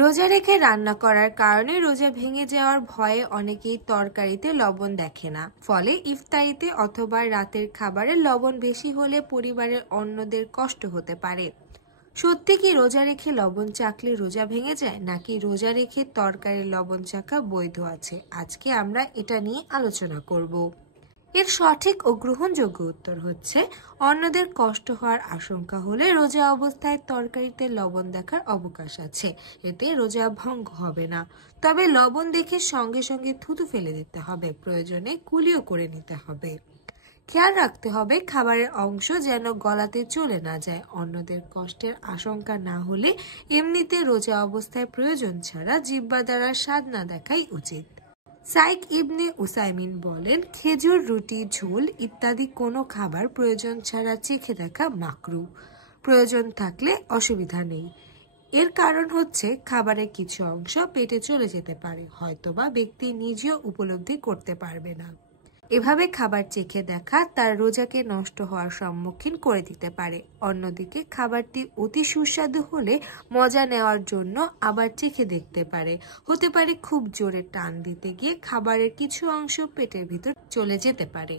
রোজা রেখে রান্না করার কারণে রোজা ভেঙে যাওয়ার ভয়ে অনেকেই তরকারিতে লবণ দেখে না, ফলে ইফতারিতে অথবা রাতের খাবারে লবণ বেশি হলে পরিবারের অন্যদের কষ্ট হতে পারে। সত্যি কি রোজা রেখে লবণ চাখলে রোজা ভেঙে যায়, নাকি রোজা রেখে তরকারির লবণ চাখা বৈধ আছে? আজকে আমরা এটা নিয়ে আলোচনা করব। এর সঠিক ও গ্রহণযোগ্য উত্তর হচ্ছে, অন্যদের কষ্ট হওয়ার আশঙ্কা হলে রোজা অবস্থায় তরকারিতে লবণ দেখার অবকাশ আছে, এতে রোজা ভঙ্গ হবে না। তবে লবণ দেখে সঙ্গে সঙ্গে থুতু ফেলে দিতে হবে, প্রয়োজনে কুলিও করে নিতে হবে। খেয়াল রাখতে হবে খাবারের অংশ যেন গলাতে চলে না যায়। অন্যদের কষ্টের আশঙ্কা না হলে এমনিতে রোজা অবস্থায় প্রয়োজন ছাড়া জিহ্বা দ্বারা স্বাদ না দেখাই উচিত। সাইক ইবনে উসাইমিন বলেন, খেজুর, রুটি, ঝোল ইত্যাদি কোনো খাবার প্রয়োজন ছাড়া চেখে দেখা মাকরু। প্রয়োজন থাকলে অসুবিধা নেই। এর কারণ হচ্ছে খাবারের কিছু অংশ পেটে চলে যেতে পারে, হয়তোবা ব্যক্তি নিজেও উপলব্ধি করতে পারবে না। এভাবে খাবার চেখে দেখা তার রোজাকে নষ্ট হওয়ার সম্মুখীন করে দিতে পারে। অন্যদিকে খাবারটি অতি সুস্বাদু হলে মজা নেওয়ার জন্য আবার চেখে দেখতে পারে। হতে পারে খুব জোরে টান দিতে গিয়ে খাবারের কিছু অংশ পেটের ভিতর চলে যেতে পারে।